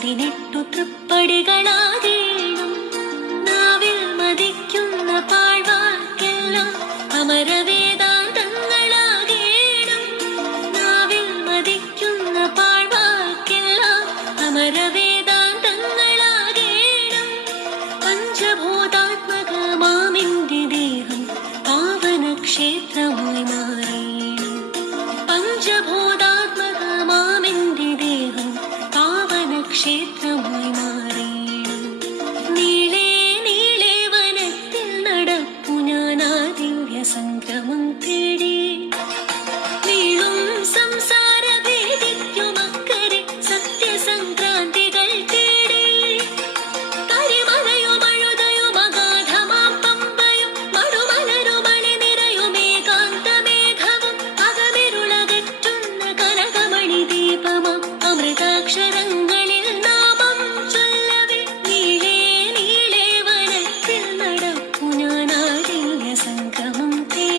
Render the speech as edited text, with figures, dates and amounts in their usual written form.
18 തൃപ്പടികളാകേണം. നാവിൽ മതിക്കുന്ന പാഴ്വാക്കെല്ലാം അമരവേദാന്തങ്ങളാകേണം. നാവിൽ മതിക്കുന്ന പാഴ്വാക്കെല്ലാം അമരവേദാന്തങ്ങളാകേണം. പഞ്ചഭൂതാത്മകമാമിന്റെ ദേഹം പാവനക്ഷേത്രമായി മാറേണം. പഞ്ചഭൂതാത്മകമാമിന്റെ ദേഹം പാവനക്ഷേത്രം